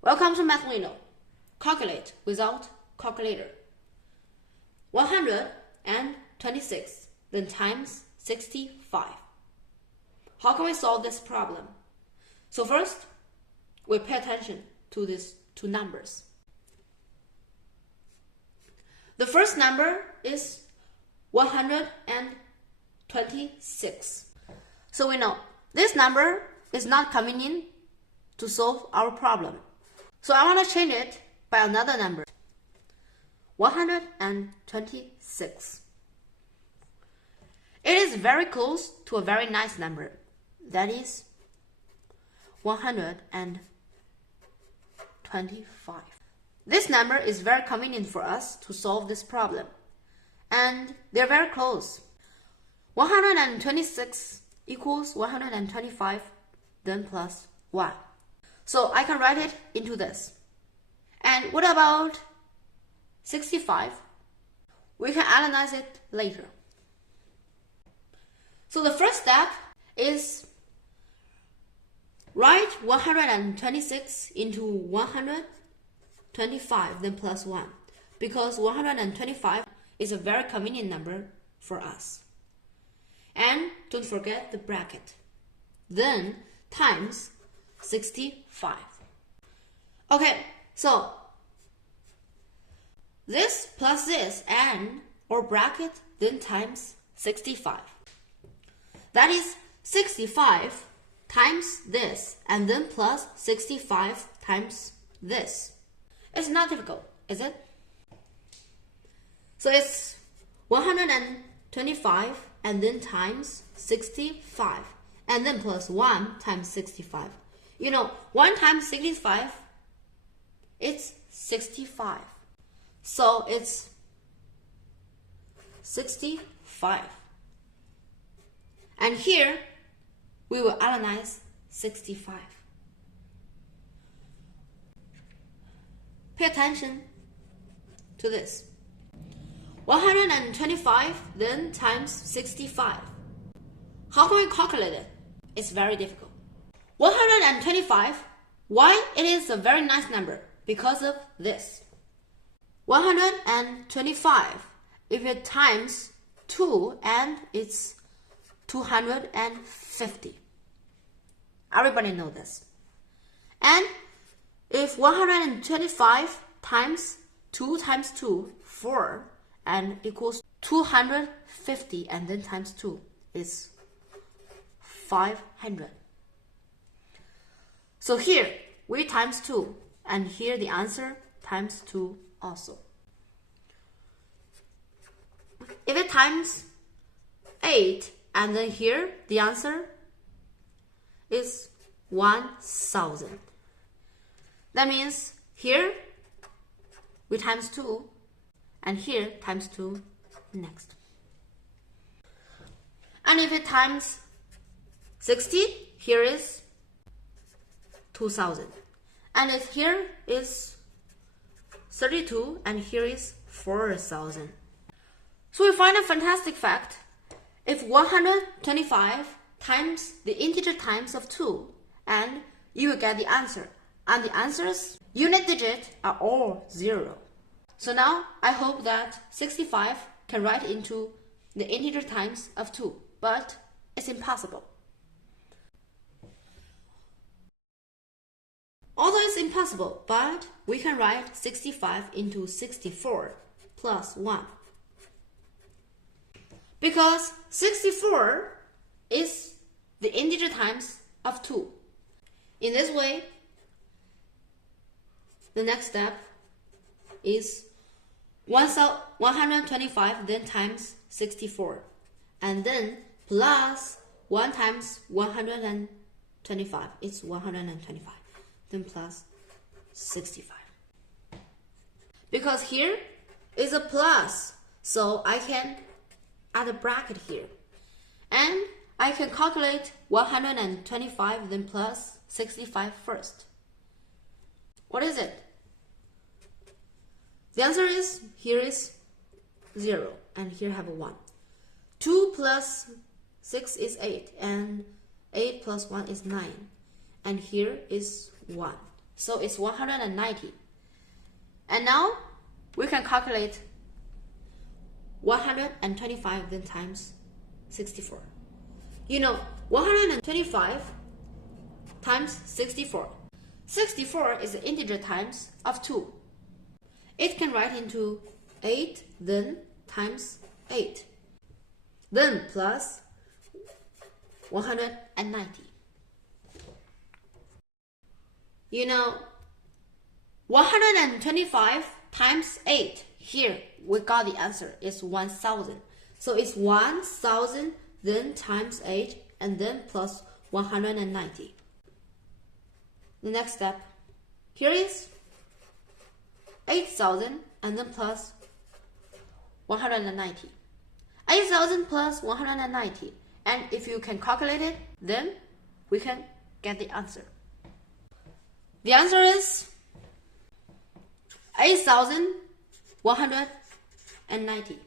Welcome to Mathwindow. Calculate without calculator. 126, then times 65. How can we solve this problem? So first, we pay attention to these two numbers. The first number is 126. So we know this number is not convenient to solve our problem. So I want to change it by another number. 126. It is very close to a very nice number. That is 125. This number is very convenient for us to solve this problem. And they're very close. 126 equals 125, then plus 1. So I can write it into this. And what about 65? We can analyze it later. So the first step is write 126 into 125, then plus 1. Because 125 is a very convenient number for us. And don't forget the bracket. Then times 65. Okay, so this plus this and or bracket then times 65. That is 65 times this and then plus 65 times this. It's not difficult, is it? So it's 125 and then times 65 and then plus 1 times 65. You know, 1 times 65, it's 65. So it's 65. And here, we will analyze 65. Pay attention to this. 125 then times 65. How can we calculate it? It's very difficult. 125, why it is a very nice number? Because of this. 125, if it times 2 and it's 250. Everybody know this. And if 125 times 2 times 2, 4, and equals 250 and then times 2 is 500. So here we times 2 and here the answer times 2 also. If it times 8 and then here the answer is 1000. That means here we times 2 and here times 2 next. And if it times 60, here is 2000. And if here is 32 and here is 4000. So we find a fantastic fact. If 125 times the integer times of 2, and you will get the answer. And the answers, unit digit, are all 0. So now I hope that 65 can write into the integer times of 2, but it's impossible. Although it's impossible, but we can write 65 into 64 plus 1. Because 64 is the integer times of 2. In this way, the next step is 125 then times 64 and then plus 1 times 125. It's 125. Then plus 65. Because here is a plus, so I can add a bracket here. And I can calculate 125 then plus 65 first. What is it? The answer is, here is 0 and here have a 1. 2 plus 6 is 8 and 8 plus 1 is 9. And here is 1. So it's 190. And now we can calculate 125 then times 64. You know, 125 times 64. 64 is the integer times of 2. It can write into 8 then times 8. Then plus 190. You know, 125 times 8. Here we got the answer. It's 1000. So it's 1000 then times 8 and then plus 190. The next step. Here is 8,000 and then plus 190. 8,000 plus 190. And if you can calculate it, then we can get the answer. The answer is 8,190.